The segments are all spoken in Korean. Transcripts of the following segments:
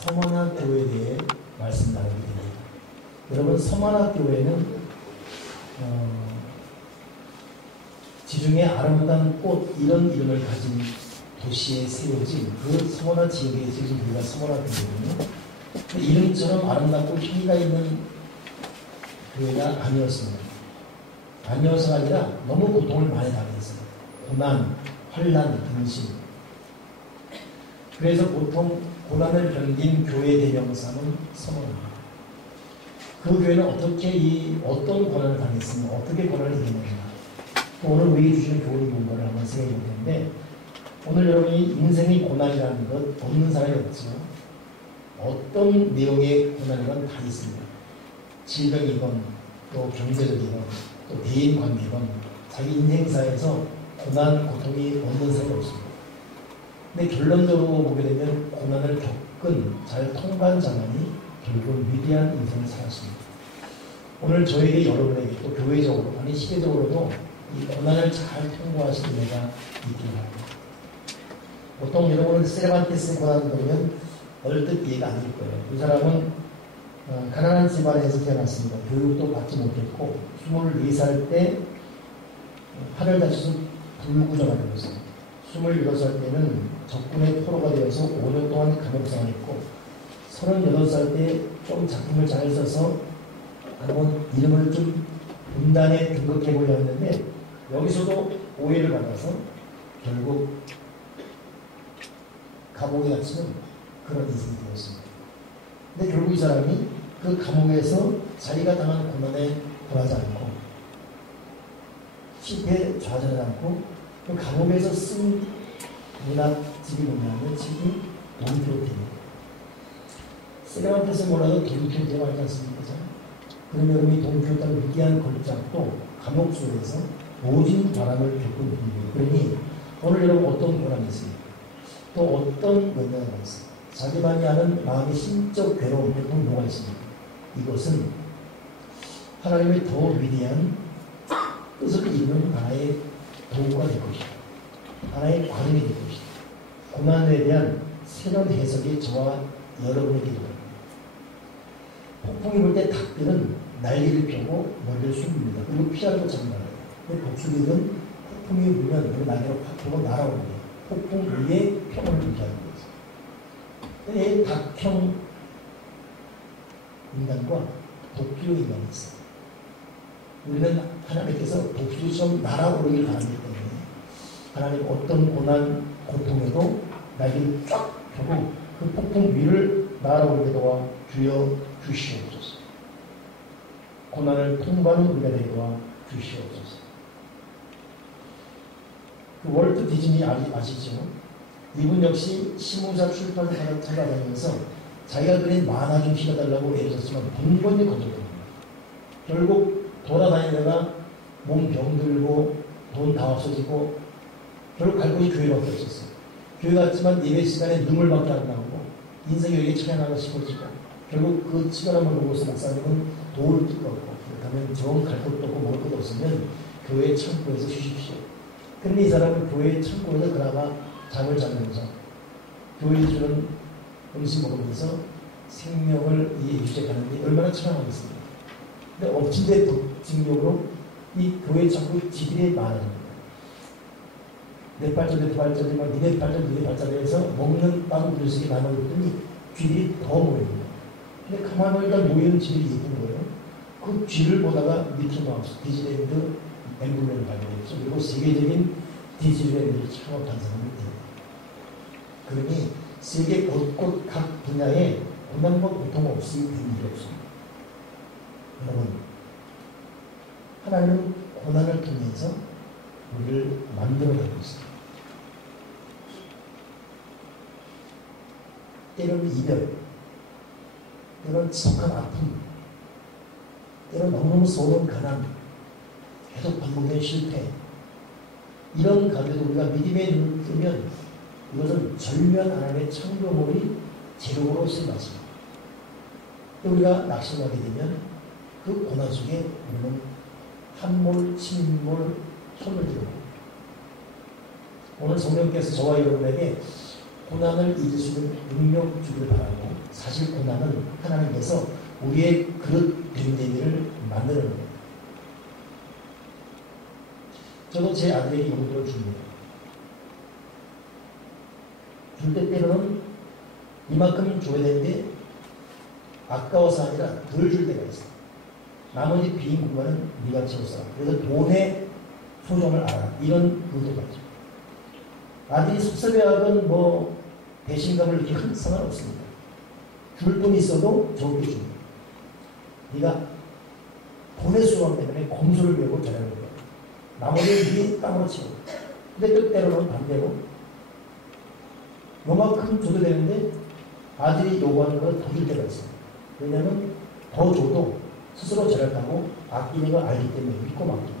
서만화 교회에 대해 말씀 나누게 됩니다. 여러분, 서만화 교회는 지중해 아름다운 꽃 이런 이름을 가진 도시에 세워진 그 서만화 지역에 세워진 교회가 서만화 교회거든요. 이름처럼 아름답고 희미가 있는 교회가 아니었습니다. 아니어서가 아니라 너무 고통을 많이 당했어요. 고난, 환난, 근심. 그래서 보통 고난을 견딘 교회 대명사는 서만화입니다. 그 교회는 어떤 고난을 당했으면 어떻게 고난을 이겨내는가. 오늘 우리에게 주시는 교훈이 뭔가를 한번 생각해 볼 텐데, 오늘 여러분이 인생의 고난이라는 것 없는 사람이 없죠. 어떤 내용의 고난이건 다 있습니다. 질병이건 또 경제적이건 또 대인관계건 자기 인생사에서 고난, 고통이 없는 사람이 없습니다. 근데 결론적으로 보게 되면 고난을 겪은 잘 통과한 자만이 결국 위대한 인생을 살았습니다. 오늘 저에게 여러분에게 또 교회적으로 아니 시대적으로도 이 고난을 잘 통과하신 은혜가 있기를 바랍니다. 보통 여러분은 세레반테스의 고난을 보면 얼뜻 이해가 안 될 거예요. 이 사람은 가난한 집안에서 태어났습니다. 교육도 받지 못했고 24살 때 팔을 다쳐서 불구조가 되었어요. 26살 때는 적군의 포로가 되어서 5년 동안 감옥생활했고 38살 때 좀 작품을 잘 써서 한번 이름을 좀 문단에 등극해 보려 했는데 여기서도 오해를 받아서 결국 감옥에 갇히는 그런 인생이 되었습니다. 근데 결국 이 사람이 그 감옥에서 자기가 당한 고난에 굴하지 않고 실패에 좌절하지 않고 그 감옥에서 쓴 문학집이 뭐냐면 책이 돈키호테입니다. 세레반테스 몰라도 돈키호테가 알지 않습니까? 그러면 여러분이 돈키호테의 위대한 걸작도 감옥 속에서 모진 바람을 겪은 분이에요. 그러니 오늘 여러분 어떤 고난이 있습니까? 또 어떤 문제가 있습니까? 자기만이 아는 마음의 심적 괴로움에 뭐가 있습니까? 이것은 하나님의 더 위대한 뜻을 이루는 하나의 도구가 될 것이다. 하나의 관용이 될 것이다. 고난에 대한 새로운 해석이 저와 여러분에게 있습니다. 폭풍이 불 때 닭들은 날개를 펴고 머리를 숨깁니다. 그리고 피하고 장난해요. 독수리는 폭풍이 불면 그 날개를 확 펴고 날아옵니다. 폭풍 위에 평온을 유지하는 거죠. 이 닭형 인간과 독기형 인간이 있어요. 우리는 하나님께서 독수리처럼 날아오르길 바라기 때문에 하나님 어떤 고난, 고통에도 날개를 쫙 펴고 그 폭풍 위를 날아오르게 도와 주여 주시옵소서. 고난을 통과하는 우리가 되게 도와 주시옵소서. 그 월트 디즈니 아시죠? 이분 역시 시무사 출판사를 찾아다니면서 자기가 그린 만화 좀 실어달라고 애쓰지만 번번이 거절합니다. 결국 돌아다니다가 몸 병들고 돈 다 없어지고 결국 갈 곳이 교회밖에 없었어요. 교회 갔지만 예배 시간에 눈물밖에 안 나오고 인생이 왜 이렇게 찬양하고 싶어지고 결국 그 시간을 보고서 목사님은 도울 뜻도 없고 그렇다면 정 갈 곳도 없고 먹을 것도 없으면 교회 창고에서 쉬십시오. 그런데 이 사람은 교회 창고에서 그나마 잠을 자면서 교회에 주는 음식 먹으면서 생명을 유지해가는데 얼마나 찬양하겠습니다. 근데 엎친 데 덕진력으로 이 교회 창고에 지들이 많아집니다. 내 발자리 내 발자리만 니네 발자리 니네 발자리에서 먹는 빵 그릇이 나눠줬더니 쥐들이 더 모입니다. 근데 가만히 보니까 모이는 쥐들이 예쁜 거예요. 그 쥐를 보다가 미키마우스 디즈니랜드 엠블렘을 발견했죠. 그리고 세계적인 디즈니랜드를 창업한 사람이 됩니다. 그러니 세계 곳곳 각 분야에 고난과 고통 없이 된 일이 없습니다. 여러분, 하나님은 고난을 통해서 우리를 만들어가고 있습니다. 때로는 이별, 때로는 지독한 아픔, 때로는 너무너무 서러운 가난, 계속 반복된 실패, 이런 가운데도 우리가 믿음의 눈을 뜨면 이것은 절묘한 하나님의 창조물이 제목으로 쓰여졌습니다. 우리가 낙심하게 되면 그 고난 속에 우리는 한몰, 침몰, 손을 들고 오늘 성령께서 저와 여러분에게 고난을 잊을 수 있는 능력 주기를 바라고 사실 고난은 하나님께서 우리의 그릇 됨됨이를 만드는 거예요. 저도 제 아들에게 용돈을 줍니다. 줄 때 때로는 이만큼 줘야 되는데 아까워서 아니라 덜 줄 때가 있어요. 나머지 빈 공간은 네가 채웠어. 그래서 돈의 소중을 알아. 이런 의도가 있죠. 아들이 속세배하건 뭐 배신감을 이렇게 큰 상관없습니다. 줄 돈이 있어도 적게 줍니다. 네가 돈의 수완 때문에 검소를 배우고 잘하는 거야. 나머지는 네 땅으로 채워. 근데 또 때로는 반대로 요만큼 줘도 되는데 아들이 요구하는 건 더 줄 때가 있어요. 왜냐하면 더 줘도 스스로 잘했다고 아끼는 걸 알기 때문에 믿고 맡깁니다.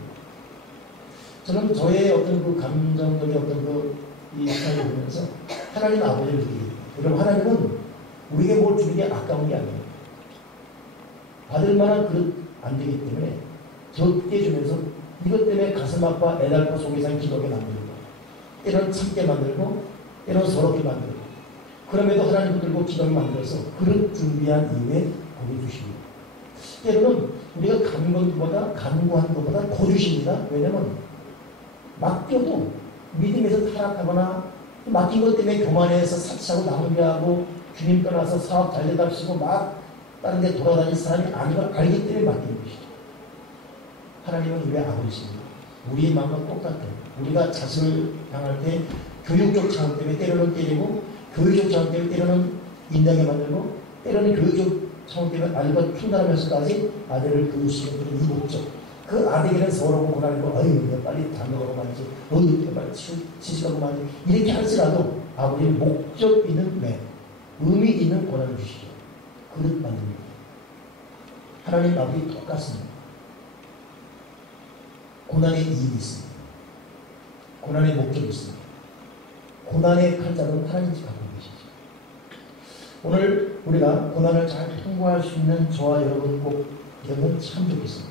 저는 저의 어떤 그 감정적인 어떤 이 시간을 보면서 하나님 아버지를 느끼게. 여러분, 하나님은 우리에게 뭘 주는 게 아까운 게 아니에요. 받을 만한 그릇 안 되기 때문에 적게 주면서 이것 때문에 가슴 아파 애달파 속에서 기도하게 만들고, 때로는 참게 만들고, 때로는 서럽게 만들고, 그럼에도 하나님 붙들고 기도하게 만들어서 그릇 준비한 이후에 거기 주십니다. 때로는 우리가 간구한 것보다 더 주십니다. 왜냐하면 맡겨도 믿음에서 타락하거나 맡긴 것 때문에 교만해서 사치하고 낭비하고 주님 떠나서 사업 잘 되답시고 막 다른 데 돌아다닐 사람이 아닌 걸 알기 때문에 맡기는 것이죠. 하나님은 우리의 아버지십니다. 우리의 마음과 똑같아요. 우리가 자식을 향할 때 교육적 차원 때문에 때로는 때리고, 교육적 차원 때문에 때로는 인정하게 만들고, 때로는 교육적 차원 때문에 아들과 충돌하면서까지 아들을 교육시키는 그런 이 목적. 그 아들에게는 서러운 고난이고, 어휴, 빨리 장가가고 말이지, 어휴, 빨리 취직하고 말이지, 이렇게 할지라도 아버지는 목적 있는 의미 있는 고난을 주시죠. 그릇 만듭니다. 하나님 아버지 똑같습니다. 고난의 이유가 있습니다. 고난의 목적이 있습니다. 고난의 칼자루는 하나님이 갖고 계시죠. 오늘 우리가 고난을 잘 통과할 수 있는 저와 여러분 꼭 되면 참 좋겠습니다.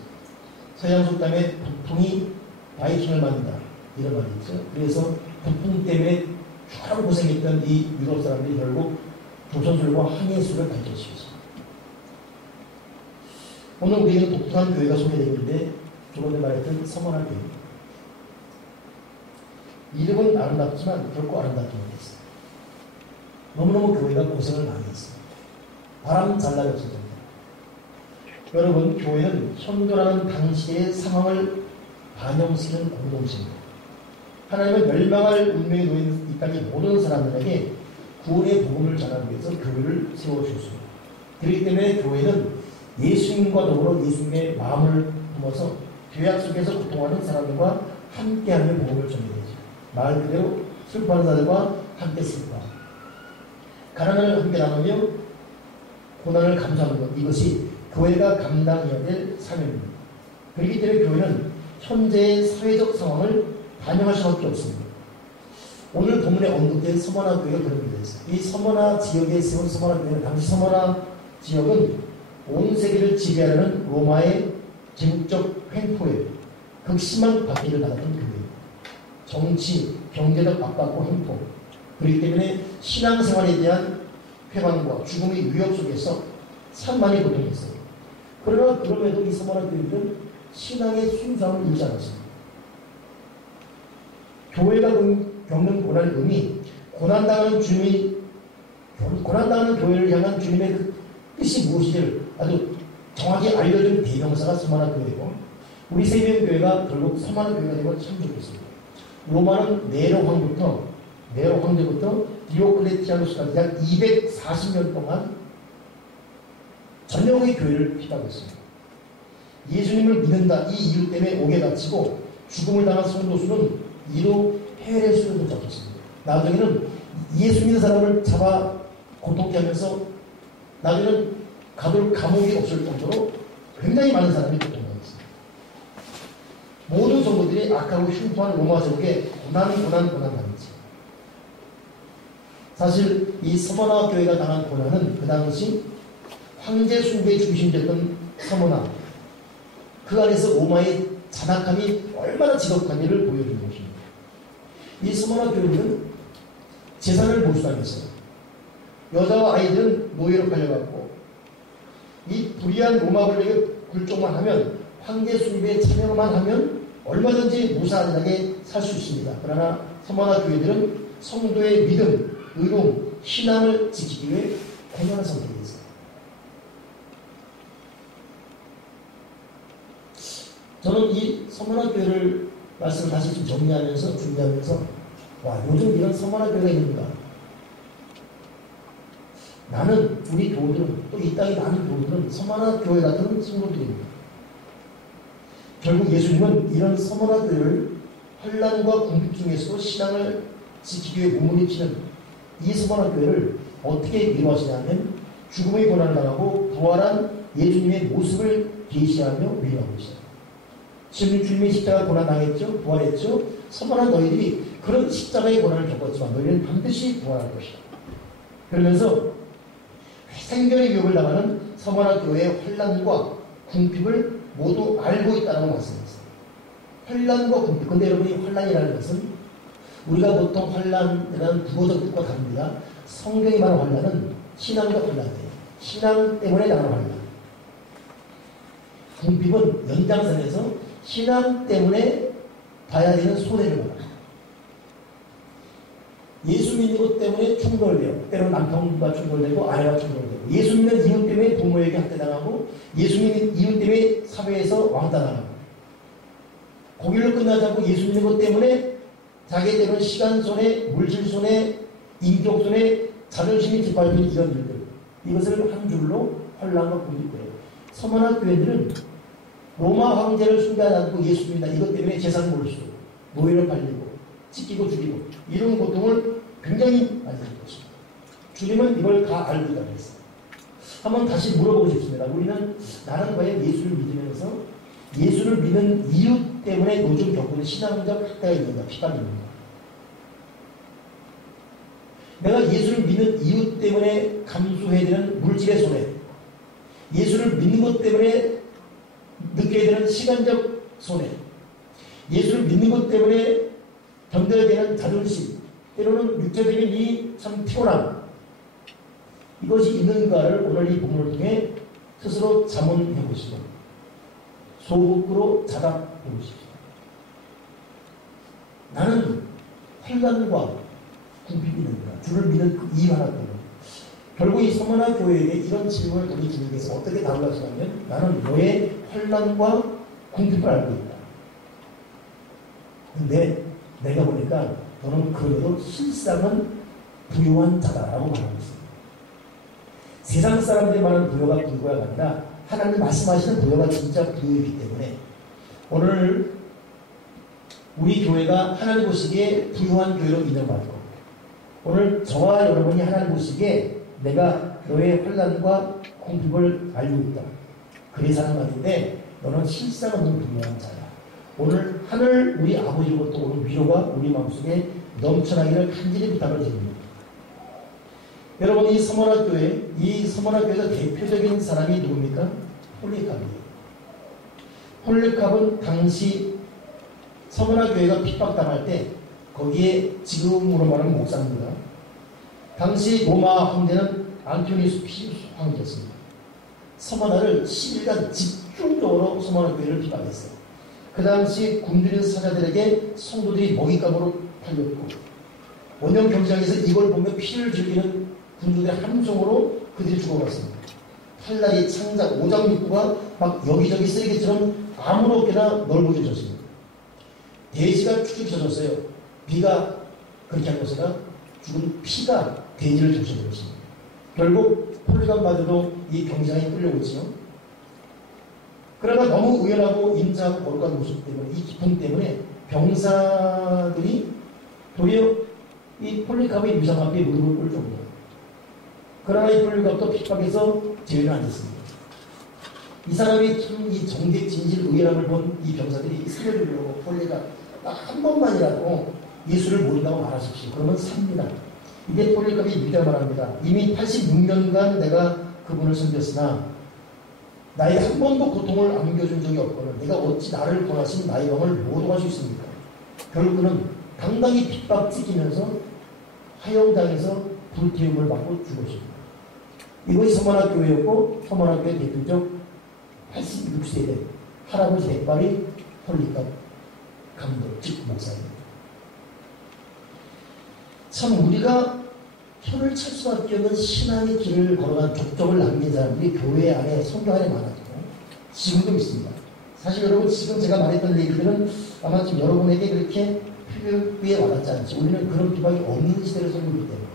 서양 속담에 북풍이 바이킹을 만든다, 이런 말이 있죠. 그래서 북풍 때문에 쭉 고생했던 이 유럽 사람들이 결국 조선술과 항해술을 발전시켰습니다. 오늘 우리에게 독특한 교회가 소개되는데, 조금 전에 말했던 서머나 교회. 이름은 아름답지만 결코 아름답지 못했어요. 너무너무 교회가 고생을 많이 했어요. 바람 잘 날렸을 정도. 여러분, 교회는 현존하는 당시의 상황을 반영시키는 공동체입니다. 하나님은 멸망할 운명에 놓인 이까지 모든 사람들에게 구원의 복음을 전하기 위해서 교회를 세워주셨습니다. 그렇기 때문에 교회는 예수님과 더불어 예수님의 마음을 품어서 죄악 속에서 고통하는 사람들과 함께하는 복음을 전해야 되죠. 말 그대로 슬퍼하는 자들과 함께 슬퍼하고, 가난을 함께 나누며 고난을 감수하는 것, 이것이 교회가 감당해야 될 사명입니다. 그렇기 때문에 교회는 현재의 사회적 상황을 반영할 수밖에 없습니다. 오늘 본문에 언급된 서머나 교회가 그런 교회가 있어요. 이 서머나 지역에 세운 서머나 교회는, 당시 서머나 지역은 온 세계를 지배하려는 로마의 제국적 횡포에 극심한 박해를 받았던 교회입니다. 정치, 경제적 압박과 횡포, 그렇기 때문에 신앙생활에 대한 폐반과 죽음의 위협 속에서 참 많이 고통했어요. 그러나 그럼에도 이 서머나 교회들은 신앙의 순수함을 잃지 않았습니다. 교회가 겪는 고난의 의미, 고난당하는 교회를 향한 주님의 그 뜻이 무엇인지를 아주 정확히 알려준 대명사가 서머나 교회고, 우리 세명교회가 결국 서머나 교회가 되면 참 좋겠습니다. 로마는 네로 황제부터 디오클레티아누스까지 약 240년 동안 전역의 교회를 피박했습니다. 예수님을 믿는다, 이 이유 때문에 옥에 갇히고 죽음을 당한 성도수는 이로 해외의 수준을 잡혔습니다. 나중에는 예수 믿는 사람을 잡아 고통케 하면서 나중에는 가둘 감옥이 없을 정도로 굉장히 많은 사람이 고통당했습니다. 모든 성도들이 악하고 흉포한 로마 제국에 고난 당했지. 사실 이 서머나 교회가 당한 고난은 그 당시 황제 숭배의 중심이었던 서머나, 그 안에서 로마의 잔악함이 얼마나 지독한지를 보여주는 것입니다. 이 서머나 교회는 재산을 몰수당했어요. 여자와 아이들은 노예로 팔려갔고 이 불의한 로마 권력에 굴종만 하면 황제 숭배에 참여만 하면 얼마든지 무사안전하게 살 수 있습니다. 그러나 서머나 교회들은 성도의 믿음, 의로움, 신앙을 지키기 위해 고난을 선택했어요. 저는 이 서머나 교회를 말씀을 다시 좀 정리하면서 준비하면서 와, 요즘 이런 서머나 교회가 있는가? 나는 우리 교우들은 또 이 땅에 많은 교우들은 서머나 교회 같은 성도들입니다. 결국 예수님은 이런 서머나 교회를 환난과 궁핍 중에서도 신앙을 지키기 위해 몸부림치는 이 서머나 교회를 어떻게 위로하시냐면 죽음의 고난을 당하고 부활한 예수님의 모습을 계시하며 위로하고 있어요. 지금 주님의 십자가 고난 당했죠? 부활했죠? 서머나 너희들이 그런 십자가의 고난을 겪었지만 너희는 반드시 부활할 것이다. 그러면서 생존의 위협을 당하는 서머나 교회의 환난과 궁핍을 모두 알고 있다는 말씀이었어요. 환난과 궁핍. 근데 여러분 이 환난이라는 것은 우리가 보통 환난이라는 국어적 뜻과 다릅니다. 성경이 말하는 환난은 신앙과 환난이에요. 신앙 때문에 나는 환난. 궁핍은 연장선에서 신앙 때문에 봐야 되는 손해를 받아요. 예수 믿는 것 때문에 충돌돼요. 때로는 남편과 충돌되고 아내와 충돌되고 예수 믿는 이유 때문에 부모에게 학대당하고 예수 믿는 이유 때문에 사회에서 왕따당하고 거기로 끝나지 않고 예수 믿는 것 때문에 자기의 때로는 시간 손해, 물질 손해, 인격 손해, 자존심이 짓밟히는 이런 일들 이것을 한 줄로 환난과 궁핍이에요. 서머나 교회들은 로마 황제를 숭배하지 않고 예수 믿는다. 이것 때문에 재산 몰수, 노예로 팔리고 찢기고 죽이고 이런 고통을 굉장히 많이 받고 있습니다. 주님은 이걸 다 알고 있다고 했어요. 한번 다시 물어보고 싶습니다. 우리는 나는 과연 예수를 믿으면서 예수를 믿는 이유 때문에 요즘 겪는 신앙적 학대가 있는가, 핍박이 있는가? 내가 예수를 믿는 이유 때문에 감수해야 되는 물질의 손해, 예수를 믿는 것 때문에 느껴야 되는 시간적 손해, 예수를 믿는 것 때문에 견뎌야 되는 자존심, 때로는 육체적인 이 참 피곤함, 이것이 있는가를 오늘 이 본문을 통해 스스로 자문해 보시고 소극으로 자답해 보십시오. 나는 환난과 궁핍이 있는가? 주를 믿는 그 이유 하나 때문에. 결국 이 서머나 교회에게 이런 질문을 우리 주님께서 어떻게 답하시냐면 나는 너의 환난과 궁핍을 알고 있다. 근데 내가 보니까 너는 그래도 실상은 부유한 자다라고 말하고 있습니다. 세상 사람들이 말하는 부여가 불구가 아니라 하나님 말씀하시는 부여가 진짜 부여이기 때문에 오늘 우리 교회가 하나님 보시기에 부유한 교회로 인정받고 오늘 저와 여러분이 하나님 보시기에 내가 너의 환난과 궁핍을 알고 있다. 그래서 하는 말인데 너는 실상 없는 부유한 자야. 오늘 하늘 우리 아버지로부터 오는 위로가 우리 마음속에 넘쳐나기를 간절히 부탁을 드립니다. 여러분 이 서머나 교회에서 대표적인 사람이 누굽니까? 폴리캅이에요. 폴리캅은 당시 서머나 교회가 핍박당할 때 거기에 지금으로 말하면 목사입니다. 당시 로마 황제는 안토니우스 피우스 황제였습니다. 서머나를 10일간 집중적으로 서머나 교회를 핍박했어요. 그 당시 굶주린 사자들에게 성도들이 먹잇감으로 팔렸고 원형 경기장에서 이걸 보며 피를 즐기는 군주들의 함성으로 그들이 죽어갔습니다. 팔다리, 창작, 오장육부가 막 여기저기 쓰레기처럼 아무렇게나 넓어졌습니다. 대지가 축축 젖었어요. 비가 그렇게 한 것이라 죽은 피가 대지를 적셔버렸습니다. 결국 폴리감마저도 이 경기장에 끌려오지요. 그러나 너무 의연하고 인자하고 거룩한 모습 때문에 이 기품 때문에 병사들이 도리어 이 폴리캅의 위상 앞에 무릎을 꿇을 정도예요. 그러나 이 폴리캅도 핍박해서 제외는 안 됐습니다. 이 사람이 참 이 정직, 진실, 의연함을 본 이 병사들이 살려주려고 폴리캅 딱 한 번만이라도 예수를 모른다고 말하십시오. 그러면 삽니다. 이게 폴리캅이 믿어 말합니다. 이미 86년간 내가 그분을 섬겼으나 나에게 한 번도 고통을 안겨준 적이 없거늘 내가 어찌 나를 권하신 나의 왕을 모독할 수 있습니까? 결국 그는 당당히 핍박 찍히면서 하영당에서 불태움을 받고 죽었습니다. 이것이 서문학교였고 서문학교의 대표적 86세대 할아버지 백발이 폴리캅 감독 즉 목사입니다. 참 우리가 표를 찰 수밖에 없는 신앙의 길을 걸어간 족적을 남긴 사람들이 교회 안에 성교 안에 많아지고 지금도 있습니다. 사실 여러분 지금 제가 말했던 얘기들은 아마 지금 여러분에게 그렇게 표에 와닿지 않지. 우리는 그런 비방이 없는 시대를 살고 있기 때문에.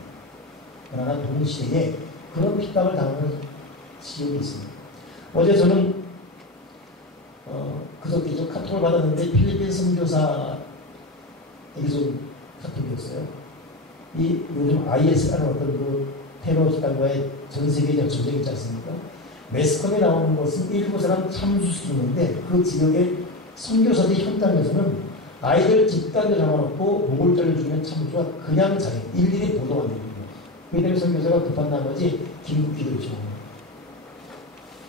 그러나 동시대에 그런 핍박을 당하는 지역이 있습니다. 어제 저는 그저께 저 카톡을 받았는데 필리핀 선교사에게 좀 카톡이었어요. 이 요즘 IS라는 어떤 그 테러 집단과의 전 세계적 전쟁이 있지 않습니까? 매스컴에 나오는 것은 일부 사람 참수시키는데 그 지역의 선교사들이 현장에서는 아이들 집단을 잡아놓고 목을 잘라주면 참수가 그냥 자기 일일이 보도가 됩니다. 그에 대해 선교사가 급한 나머지 긴급 기도를 요청합니다.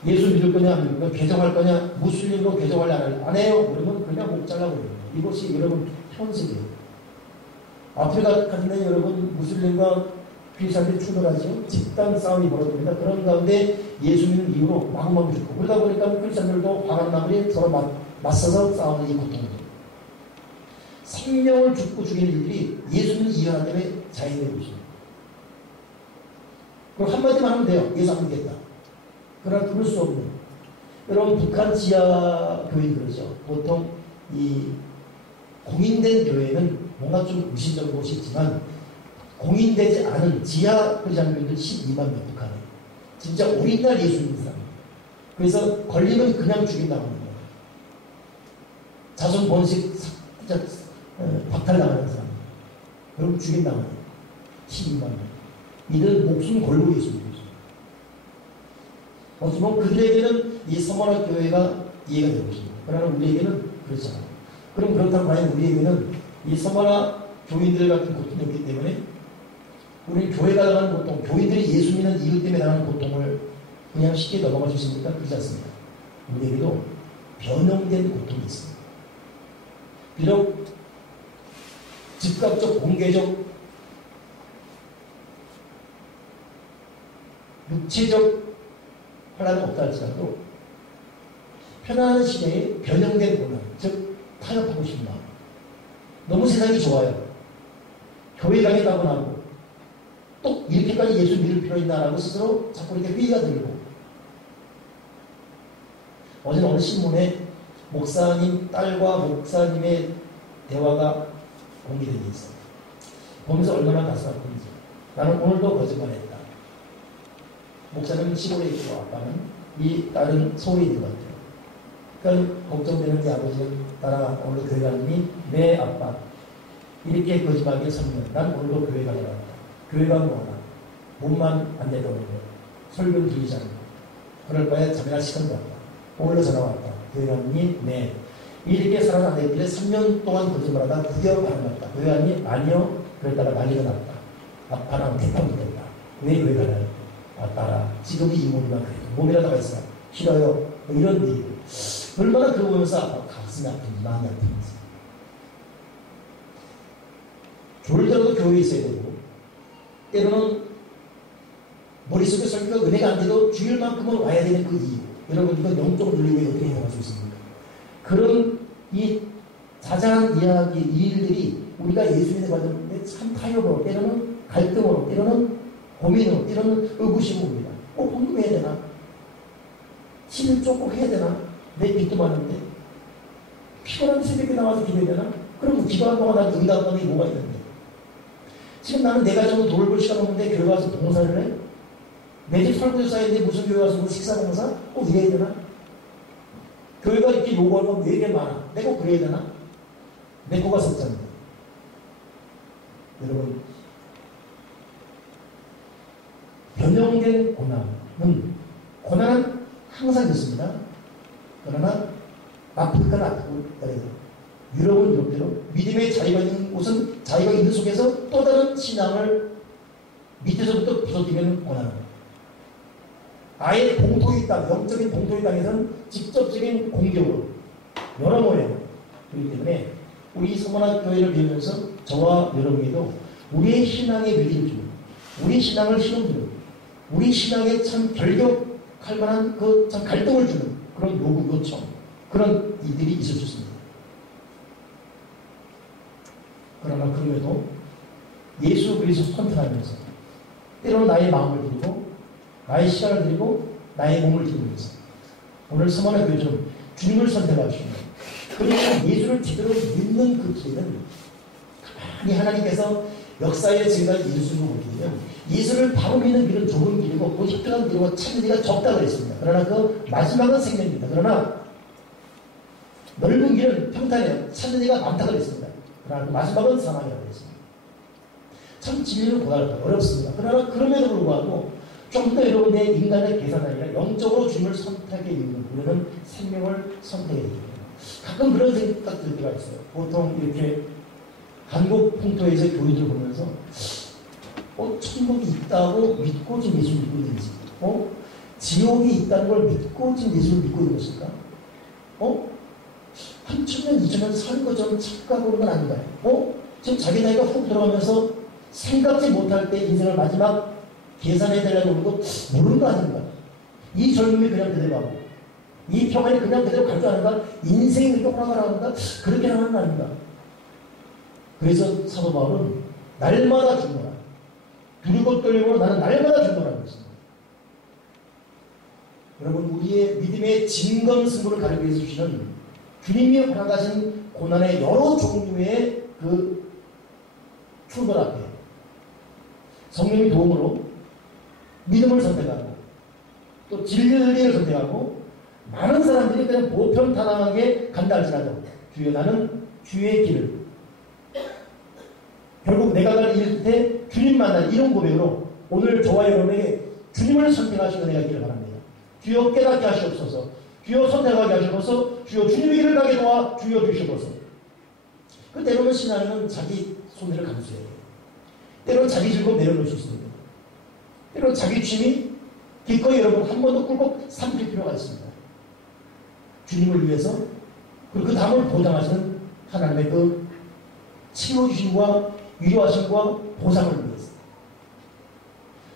예수 믿을 거냐 안 믿을 거냐 개종할 거냐 무슬림으로 개종할 안 해요. 그러면 그냥 목 잘라버립니다. 이것이 여러분 현실이에요. 아프리카 같은 데는 여러분 무슬림과 크리스천들이 충돌하죠. 집단 싸움이 벌어집니다. 그런 가운데 예수 믿는 이유로 마구마구 죽고 그러다 보니까 크리스천들도 화가 나버리 서로 맞서서 싸우는 이 고통입니다. 생명을 죽고 죽이는 일들이 예수 믿는 이유 하나 때문에 자연되고 있습니다. 그럼 한마디만 하면 돼요. 예수 안 믿겠다. 그러나 그럴 수 없는. 여러분 북한 지하 교회 그러죠. 보통 이 공인된 교회는 뭔가 좀 의심적인 곳이 있지만 공인되지 않은 지하 크리스천들도 12만 명 북한에. 진짜 오리지널 예수 믿는 사람. 그래서 걸리면 그냥 죽인다고 하는 거예요. 자손 번식 박탈당하는 사람. 그럼 죽인다고 하는 거예요. 12만 명. 이들 목숨 걸고 예수 믿고 있습니다. 어찌 보면 그들에게는 이 서머나 교회가 이해가 되고 있습니다. 그러나 우리에게는 그렇지 않아요. 그럼 그렇다면 과연 우리에게는 이 서머나 교인들 같은 고통이 없기 때문에 우리 교회가 당하는 고통, 교인들이 예수 믿는 이유 때문에 당하는 고통을 그냥 쉽게 넘어갈 수 있습니까? 그렇지 않습니다. 우리에게도 변형된 고통이 있습니다. 비록 즉각적, 공개적, 육체적 혼란은 없다 할지라도 편안한 시대에 변형된 고난, 즉 타협하고 싶은 마음. 너무 세상이 좋아요. 교회 가겠다고 하고 또 이렇게까지 예수 믿을 필요 있나라고 스스로 자꾸 이렇게 회의가 들고. 어제는 어느 신문에 목사님 딸과 목사님의 대화가 공개된 게 있어요. 보면서 얼마나 가슴 아픈지. 나는 오늘도 거짓말했다. 목사님은 시골에 있고 아빠는 이 딸은 서울에 있는 것 같아요. 그러니까 걱정되는 게 아버지는 따라 오늘도 교회 가느니 내 아빠 이렇게 거짓말하게 설명. 난 오늘도 교회 가려고 한다. 교회가 뭐하나 몸만 안 내려오는 거예요. 설교를 들리지 않는 거예요. 그럴 바에 자기가 시간 갔다. 오늘도 전화가 왔다. 교회 가느니 네. 이렇게 살아나길래 3년 동안 거짓말하다 드디어 반갑다. 교회 가니 아니요. 그랬다가 난리가 났다. 아빠랑 대판도 된다. 왜 교회 가냐. 아빠라 지금이 이 몸이만 그래도 몸이라다가 있어. 싫어요. 뭐 이런 얘기. 얼마나 그거 보면서 아빠 가슴이 아픈지 마음이 아픈지. 졸더라도 교회에 있어야 되고 때로는 머릿속에 설교가 은혜가 안 돼도 주일만큼은 와야 되는 그 이유. 여러분 이건 영적으로 들리고 어떻게 해갈 수 있습니까? 그런 이 자잘한 이야기, 이 일들이 우리가 예수님의 과정에 참 타협으로 때로는 갈등으로 때로는 고민으로 때로는 의구심으로 옵니다. 복음해야 되나? 신을 쫓고 해야 되나? 내 빚도 많은데 피곤한 새벽에 나와서 기도해야 되나? 그럼 기도한 동안 난 응답하는 게 뭐가 있는데 지금 나는 내 가정은 돈을 벌 시간 없는데 교회 가서 봉사를 해? 내 집 설거지 쌓이는데 무슨 교회 가서 식사 봉사? 꼭 이래야 되나? 교회가 이렇게 요구할 건 왜 이렇게 많아? 내가 꼭 그래야 되나? 내 거가 섰잖아요. 여러분 변형된 고난은 항상 있습니다. 그러나 아프리카는 아프고 유럽은 유럽대로 믿음의 자유가 있는 곳은 자유가 있는 속에서 또 다른 신앙을 밑에서부터 부서지면 고난입니다. 아예 공통의 땅, 영적인 공통의 땅에서는 직접적인 공격으로 여러 모양 그렇기 때문에 우리 서문학 교회를 배우면서 저와 여러분에게도 우리의 신앙의 위기를 줍니다. 우리 신앙을 시험드는, 우리 신앙에 참 결격할 만한 그 참 갈등을 주는 그런 요구, 요청, 그런 일들이 있을 수 있습니다. 그러나 그럼에도 예수 그리스도 선택하면서 때로는 나의 마음을 드리고 나의 시간을 드리고 나의 몸을 드리기 위해서 오늘 서머나 교회처럼 주님을 선택하시면 그리고 예수를 제대로 믿는 그 기회는 가만히 하나님께서 역사의 지금까지 예수를 보기에는 예수를 바로 믿는 길은 좁은 길이고 그 협정한 길이고 찾는 데가 적다고 했습니다. 그러나 그 마지막은 생명입니다. 그러나 넓은 길은 평탄해요. 찾는 데가 많다고 했습니다. 그러나 그 마지막은 사망이라고 했습니다. 참 진리를 고달하기 어렵습니다. 그러나 그럼에도 불구하고 좀 더 여러분의 인간의 계산이 아니라 영적으로 주님을 선택하게 있는 우리는 생명을 선택해야 됩니다. 가끔 그런 생각 들 때가 있어요. 보통 이렇게 한국 풍토에서 교회들 보면서 천국이 있다고 믿고 지금 예수를 믿고 있는지, 지옥이 있다는 걸 믿고 지금 예수를 믿고 있는 것일까? 한 1000년, 2000년 산 것처럼 착각하고 있는 건 아닌가요? 지금 자기 나이가 훅 들어가면서 생각지 못할 때 인생을 마지막 계산해야 되려고 그러고 모르는 거 아닌가? 이 젊음이 그냥 그대로 가고 이 평안이 그냥 그대로 갈 줄 아는가? 인생이 그렇게 오락가락한가? 그렇게 하는 거 아닌가? 그래서 사도 바울은 날마다 죽노라. 두리고 떨리고 나는 날마다 죽노라고 했습니다. 여러분, 우리의 믿음의 진검승부를 가리기 위해서 주시는 주님이 허락하신 고난의 여러 종류의 그 출발 앞에 성령의 도움으로 믿음을 선택하고 또 진리를 선택하고 많은 사람들이 그냥 보편타당하게 간다 할지라도 주여 나는 주의 길을 결국 내가 갈 일 끝에 주님 만난 이런 고백으로 오늘 저와 여러분에게 주님을 선택하시는 은혜가 있기를 바랍니다. 주여 깨닫게 하시옵소서. 주여 선택하게 하시옵소서. 주여 주님의 길을 가게 도와 주여 주시옵소서. 그 때로는 신앙은 자기 손해를 감수해야 해요. 때로는 자기 즐거움 내려놓을 수 있습니다. 때로는 자기 취미 기꺼이 여러분 한 번 더 꿀꺽 삼킬 필요가 있습니다. 주님을 위해서 그리고 그 다음을 보장하시는 하나님의 그 치료주심과 위로하심과 보상을 위해서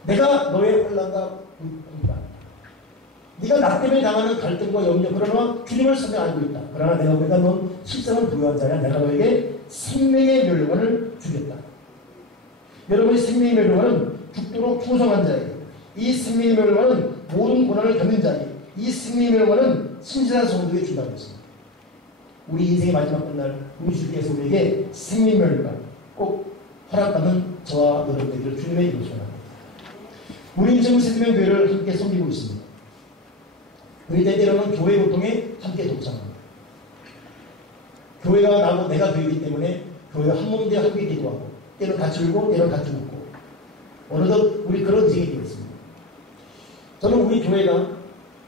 내가 너의 혼란과 공부한다. 네가 나 때문에 당하는 갈등과 염려 그러나 주님을 선택 알고 있다. 그러나 내가 넌 실상을 부여한 자야. 내가 너에게 생명의 멸류관을 주겠다. 여러분의 생명의 멸류관은 죽도록 충성한 자에게, 이 생명의 멸류관은 모든 고난을 겪는 자에게, 이 생명의 멸류관은 신실한 성도에게 준다고 했습니다. 우리 인생의 마지막 끝날 우리 주께서 우리에게 생명의 멸류관 꼭 허락받는 저와 여러분들을 주님의 이름으로 소원합니다. 우리 인생을 세트면 교회를 함께 섬기고 있습니다. 우리 때때로는 교회 고통에 함께 동참합니다. 교회가 나고 내가 교회이기 때문에 교회가 한 몸 되어 함께 기도하고 때로는 같이 울고 때로는 같이 웃고 어느덧 우리 그런 인생이 되었습니다. 저는 우리 교회가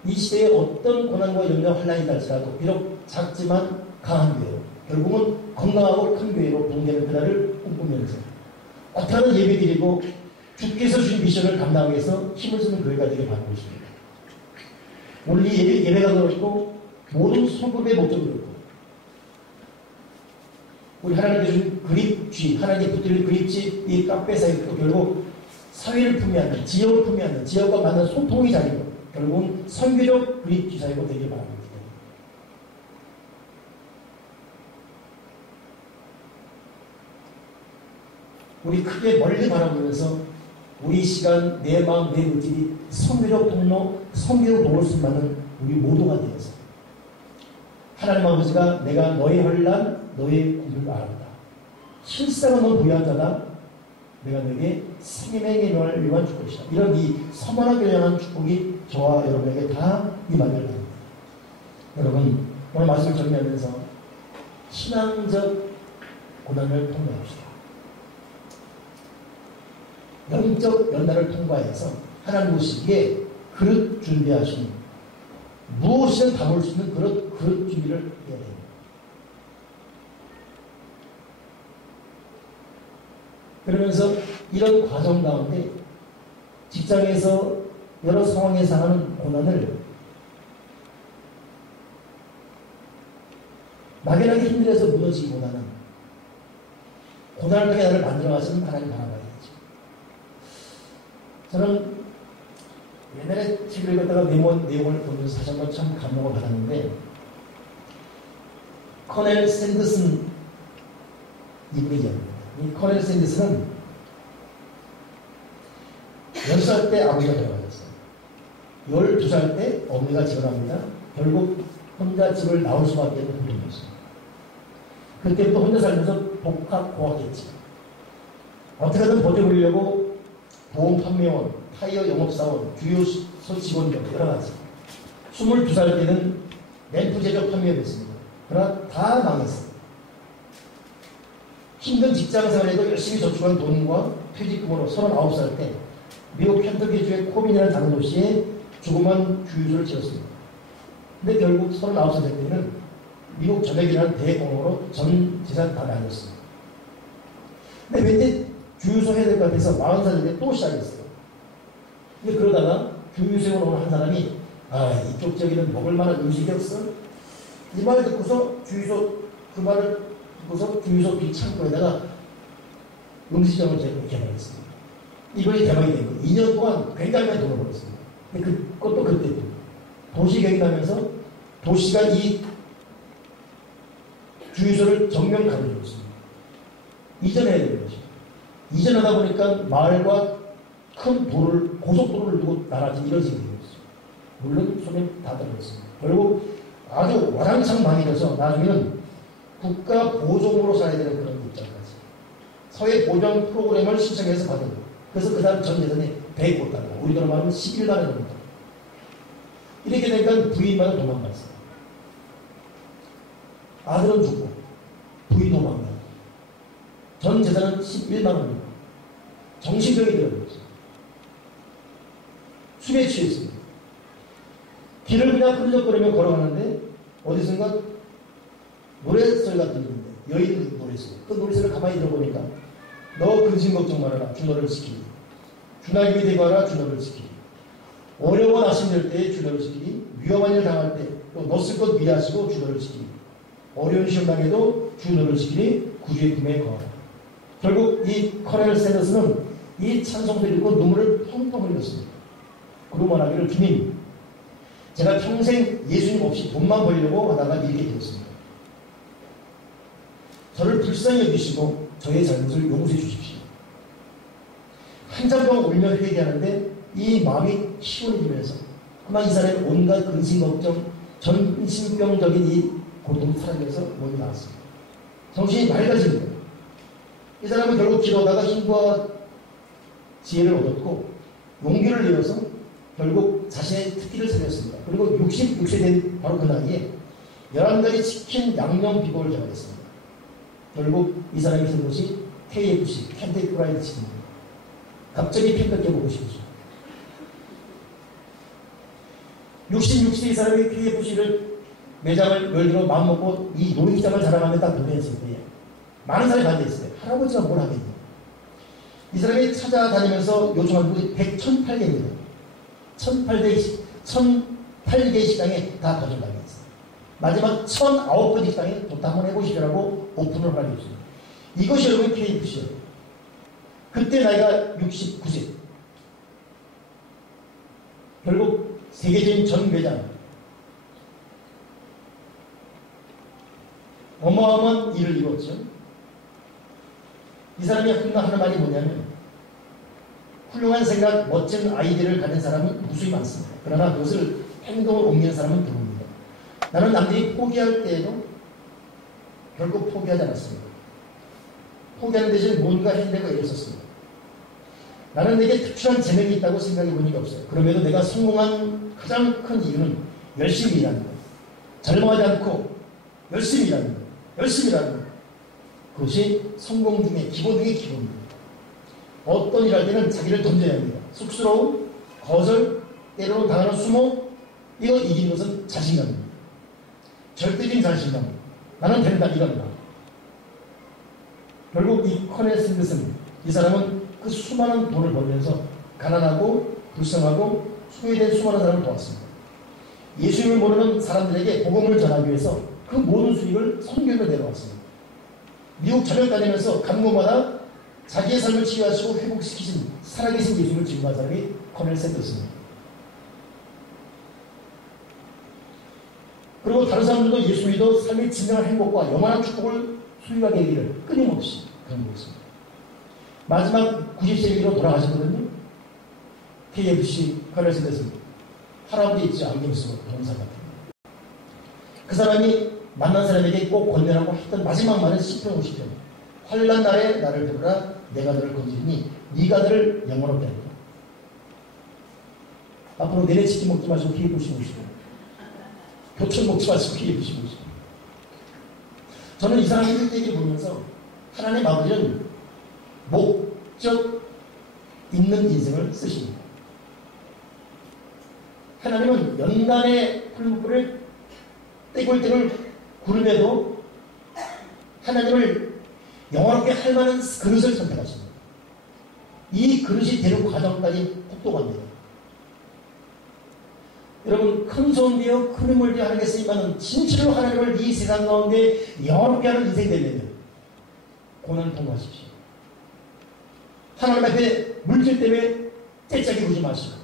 이 시대에 어떤 고난과 염려 환란이 날지라도 비록 작지만 강한 교회로 결국은 건강하고 큰 교회로 봉되는 그날을 꿈꾸면서 어떻게 하는 예배 드리고 주께서 주신 미션을 감당하기 위해서 힘을 쓰는 교회가 되길 바라고 있습니다. 오늘 이 예배가 그렇고 모든 소급의 목적이 그렇고 우리 하나님께 주신 그립쥐, 하나님께 붙들린 그립쥐 이 카페 사이도 결국 사회를 품미하는, 지역을 품미하는, 지역과 만난 소통의 자리고 결국은 선교적 그립쥐 사회가 되길 바랍니다. 우리 크게 멀리 바라보면서 우리 시간, 내 마음, 내 물질이 선교적 통로, 선교적 도울 수 있는 우리 모두가 되어서 하나님 아버지가 내가 너의 혼란, 너의 고민을 알았다. 실상은 넌 부유한 자다. 내가 너에게 생명의 명을 위한 줄 것이다. 이런 이 서머나게 연한 축복이 저와 여러분에게 다 임하길 바랍니다. 여러분, 오늘 말씀을 정리하면서 신앙적 고난을 통과합시다. 영적 연단을 통과해서 하나님 보시기에 그릇 준비하시는 무엇이든 담을 수 있는 그릇 준비를 해야 됩니다. 그러면서 이런 과정 가운데 직장에서 여러 상황에서 하는 고난을 막연하게 힘들어서 무너지기보다는 고난을 통해 나를 만들어가시는 하나님 바라봐야죠. 저는 옛날에 책을 읽었다가 내용을 보면서 다시 한번 참 감동을 받았는데, 커넬 샌더슨 이분의 이야기입니다. 이 커넬 샌더슨은 10살 때 아버지가 돌아가셨어요. 12살 때 어머니가 집을 합니다. 결국 혼자 집을 나올 수밖에 없는 환경이었어요. 그때부터 혼자 살면서 복학고학했지. 어떻게든 버텨보려고 보험 판매원, 타이어 영업사원, 주유소 직원 등 여러 가지. 22살 때는 램프 제조 판매업했습니다. 그러나 다 망했어요. 힘든 직장 생활에도 열심히 저축한 돈과 퇴직금으로 39살 때 미국 켄터키주의 코빈이라는 작은 도시에 조그만 주유소를 지었습니다. 근데 결국 39살 때는 미국 전역이라는 대공으로 전 재산 다 나눴습니다. 근데 왠지 주유소 해야 될 것 같아서 40살 때 또 시작했어요. 근데 그러다가 주유소에 오는 한 사람이 이쪽 저기는 먹을 만한 음식이 없어? 이 말을 듣고서 그 말을 듣고서 주유소 뒷창고에다가 음식점을 개발했습니다. 이번에 개발이 된 거예요. 2년 동안 굉장히 많이 돈을 벌었습니다. 근데 그것도 그때 도시 개혁하면서 도시가 이 주유소를 정면 가져줬습니다. 이전해야 되는 것이죠. 이전하다 보니까 마을과 큰 고속도로를 두고 나라지 이뤄지게 되었어요. 물론 손에 다 들어갔습니다. 결국 아주 와장창 많이 돼서 나중에는 국가 보조금으로 살아야 되는 그런 입장까지. 사회 보장 프로그램을 신청해서 받은. 그래서 그 사람 전 재산이 100억, 우리나라 말하면 11만원 됩니다. 이렇게 되니까 부인만은 도망갔어요. 아들은 죽고 부인 도망가요. 전 재산은 11만원입니다. 정신병이 들어버렸어요. 술에 취했습니다. 길을 그냥 흐르적거리며 걸어가는데 어디선가 노래소리 같은 게 있는데 여인 노래소리. 그 노래소리를 가만히 들어보니까 너 근심 걱정 말아라. 주 너를 지키리. 주날이 되고 하라. 주 너를 지키리. 어려워 나심될 때에 주 너를 지키리. 위험한 일 당할 때 또 너 쓸 것 미리하시고 주 너를 지키리. 어려운 시험 당해도 주 너를 지키리. 구주의 품에 거하라. 결국 이 커넬 샌더스는 이 찬송들을 읽고 눈물을 펑펑 흘렸습니다. 그리고 말하기를 주님, 제가 평생 예수님 없이 돈만 벌려고 하다가 이렇게 되었습니다. 저를 불쌍히 여기시고 저의 잘못을 용서해 주십시오. 한참 동안 울며 회개하는데 이 마음이 시원해지면서 아마 이 사람의 온갖 근심 걱정, 전신병적인 이 고통이 사라져서 몸이 나왔습니다. 정신이 맑아집니다. 이 사람은 결국 기도하다가 힘과 지혜를 얻었고 용기를 내어서 결국 자신의 특기를 살렸습니다. 그리고 66세 된 바로 그 나이에 11가지 치킨 양념 비법을 개발했습니다. 결국 이 사람이 쓴 것이 KFC, 켄터키 프라이드 치킨입니다. 갑자기 팬덕해보고 싶으죠. 66세 이 사람이 KFC를 매장을 열기로 마음먹고 이 놀이기장을 자랑하며 딱 도전했을 때에 많은 사람이 반대했어요. 할아버지가 뭘 하겠냐. 이 사람이 찾아다니면서 요청한 곳이 1,008개입니다. 1,008개의 식당에 다 거절당했어요. 마지막 1,009개 식당에 또 한번 해보시라고 오픈을 하게 했습니다. 이것이 여러분 KFC예요. 그때 나이가 69세. 결국 세계적인 전 매장. 어마어마한 일을 이뤘죠. 이 사람이 하는 말이 뭐냐면 훌륭한 생각, 멋진 아이디어를 가진 사람은 무수히 많습니다. 그러나 그것을 행동으로 옮기는 사람은 드뭅니다. 나는 남들이 포기할 때에도 결국 포기하지 않았습니다. 포기하는 대신 뭔가 해내고 애를 썼습니다. 나는 내게 특출한 재능이 있다고 생각해 본 적이 없어요. 그럼에도 내가 성공한 가장 큰 이유는 열심히 일하는 것. 절망하지 않고 열심히 일하는 것. 열심히 일하는 것. 그것이 성공 중에 기본 중에 기본입니다. 어떤 일 할 때는 자기를 던져야 합니다. 쑥스러움, 거절, 때로는 당하는 수모, 이거 이기는 것은 자신감입니다. 절대적인 자신감. 나는 된다, 이겁니다. 결국 이 커넬 샌더슨, 이 사람은 그 수많은 돈을 벌면서 가난하고 불쌍하고 소외된 수많은 사람을 도왔습니다. 예수님을 모르는 사람들에게 복음을 전하기 위해서 그 모든 수익을 선교로 내려왔습니다. 미국 전역 다니면서 간고마다 자기의 삶을 치유하시고 회복시키신 살아계신 예수님을 증거한 사람이 코넬 샌더스입니다. 그리고 다른 사람들도 예수 믿어 삶의 진정한 행복과 영원한 축복을 소유하게 되기를 끊임없이 그런 것입니다. 마지막 90세기로 돌아가셨거든요. KFC 코넬 샌더스 할아버지 있지, 안경 쓰고 동사 같은 그 사람이 만난 사람에게 꼭 건네라고 했던 마지막 말은 시편 50편. 환난 날에 나를 부르라 내가 너를 건지리니 네가 너를 영원롭게 하리라. 앞으로 내내 치킨 먹지 마시고 KFC 먹으시고 교촌 먹지 마시고 KFC 먹으시고. 저는 이 사람의 일대기를 보면서 하나님 아버지는 목적 있는 인생을 쓰십니다. 하나님은 연간의 풀무불을 떼굴떼굴 구름에도 하나님을 영원롭게 할 만한 그릇을 선택하십니다. 이 그릇이 되는 과정까지 똑똑합니다. 여러분, 큰 소원 비어 큰 힘을 비어 하나님께 쓰임받는 진실로 하나님을 이 세상 가운데 영원롭게 하는 인생이 되려면 고난을 통과하십시오. 하나님 앞에 물질 때문에 떼짝이 부지 마시고,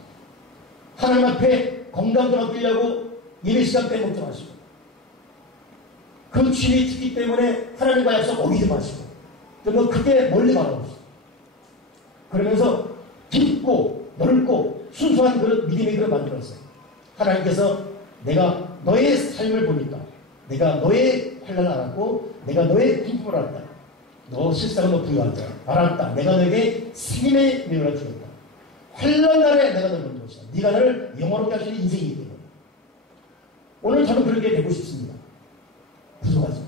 하나님 앞에 건강 좀 아끼려고 예배 시간 빼먹지 마시고, 그 취미 특기 때문에 하나님과 약속 어기지 마시고, 좀 크게 멀리 바라봅시다. 그러면서 깊고 넓고 순수한 그런 믿음의 그릇 만들었어요. 하나님께서 내가 너의 삶을 보니까 내가 너의 환난을 알았고 내가 너의 궁핍을 알았다. 너 실상은 너 부유하다. 알았다. 내가 너에게 생명의 명을 주겠다. 환난 날에 내가 너를 건질 것이다. 네가 나를 영원롭게 할 수 있는 인생이기 때문에. 오늘 저는 그렇게 되고 싶습니다. 부족하지만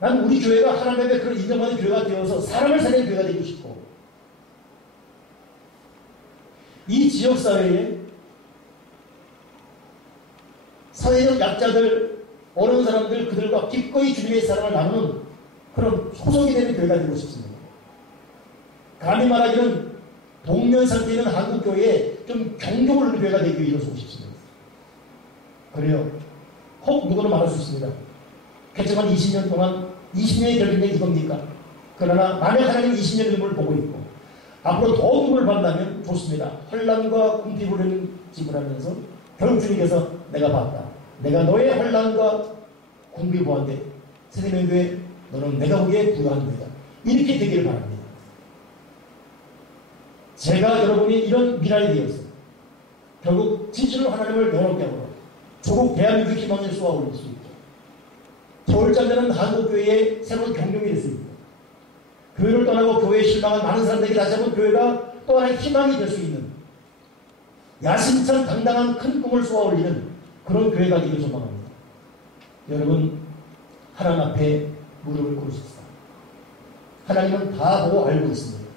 난 우리 교회가 하나님 앞에 그런 인정받는 교회가 되어서 사람을 살리는 교회가 되고 싶고, 이 지역사회에 사회적 약자들, 어려운 사람들, 그들과 기꺼이 주님의 사랑을 나누는 그런 소속이 되는 교회가 되고 싶습니다. 감히 말하기는 동면 상태에 있는 한국교회에 좀 경종을 울리는 교회가 되기 위해 이루어지고 싶습니다. 그래요. 혹 누구는 말할 수 있습니다. 개척한 20년 동안 20년의 결핍이 이겁니까? 그러나 만약 하나님 20년의 눈물을 보고 있고 앞으로 더 눈물을 받는다면 좋습니다. 환난과 궁핍을 지불하면서 결국 주님께서 내가 봤다. 내가 너의 환난과 궁핍을 보았는데 세대명교회 너는 내가 보기에 부유한 교회다. 이렇게 되기를 바랍니다. 제가 여러분이 이런 미랄이 되어서 결국 진실로 하나님을 영원롭게 하고 조국 대한민국 희망의 쏘아 올릴 수 있고 겨울잠자는 한국교회의 새로운 경종이 될 수 있고 교회를 떠나고 교회에 실망한 많은 사람들에게 다시 한번 교회가 또 하나의 희망이 될 수 있는 야심찬 당당한 큰 꿈을 쏘아 올리는 그런 교회가 되기를 소망합니다. 여러분, 하나님 앞에 무릎을 꿇으십시다. 하나님은 다 보고 알고 있습니다.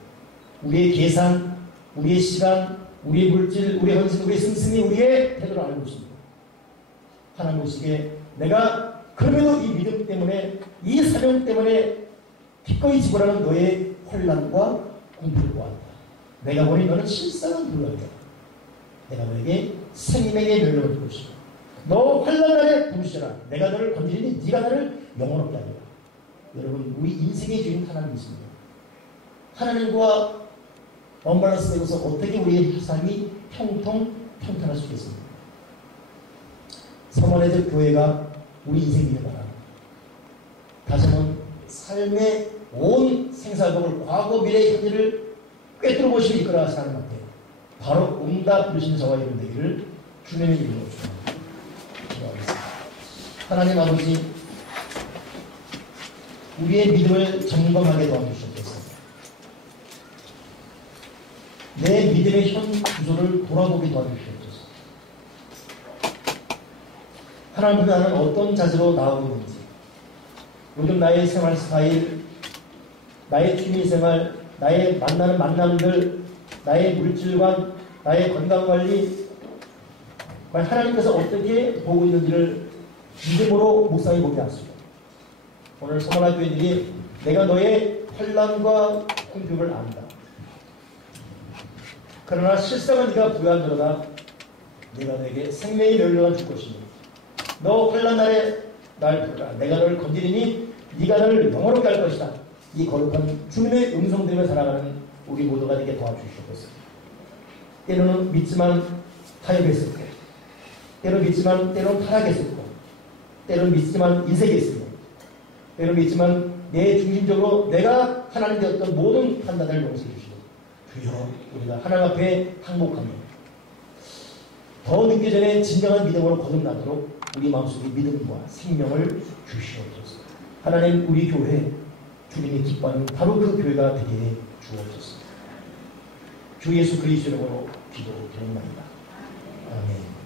우리의 계산, 우리의 시간, 우리의 물질, 우리의 헌신, 우리의 씀씀이, 우리의 태도를 알고 있습니다. 하나님 보시기에 내가 그럼에도 이 믿음 때문에, 이 사명 때문에 기꺼이 지불하는 너의 환난과 궁핍을 보았다. 내가 보니 너는 실상은 불구하다. 내가 너에게 생명의 멸류관을 줄 것이고 너 환난 날에 부르시라. 내가 너를 건지리니 네가 나를 영원롭게 하리라. 여러분, 우리 인생의 주인 하나님이십니다. 하나님과 언밸런스 되고서 어떻게 우리의 삶이 평탄할 수 있겠습니까? 서머네들 교회가 우리 인생이길 바랍니다. 다시 한번 삶의 온 생사복을 과거 미래 현재를 꿰뚫어 보시고 이끌어 가시는 하나님 앞에 바로 응답 부르신 저와 여러분 되기를 주님의 이름으로 축원합니다. 하나님 아버지, 우리의 믿음을 점검하게 도와주시옵소서. 내 믿음의 현 구조를 돌아보게 도와주시옵소서. 하나님 앞에 나는 어떤 자세로 나오고 있는지, 요즘 나의 생활 스타일, 나의 취미생활, 나의 만나는 만남들, 나의 물질관, 나의 건강관리, 하나님께서 어떻게 보고 있는지를 믿음으로 묵상해 보게 하시고, 오늘 서머나 교회들이 내가 너의 환난과 궁핍을 안다. 그러나 실상은 네가 부유한도로다. 내가 너에게 생명의 멸류관 줄 것이니 너 환난 날에 날 부르라. 내가 너를 건지리니 네가 너를 영원롭게 할 것이다. 이 거룩한 주님의 음성 들으며 살아가는 우리 모두가 되게 도와주시옵소서. 때로는 믿지만 타협했었고, 때로는 믿지만 때로는 타락했었고, 때로는 믿지만 인색했었고, 때로는 믿지만 내 중심적으로 내가 하나님 되었던 모든 판단을 용서해 주시고, 주여 우리가 하나님 앞에 항복하며 더 늦기 전에 진정한 믿음으로 거듭나도록 우리 마음속에 믿음과 생명을 주시옵소서. 하나님, 우리 교회 주님이 기뻐하는 바로 그 교회가 되게 해 주옵소서. 주 예수 그리스도로 기도드립니다. 아멘.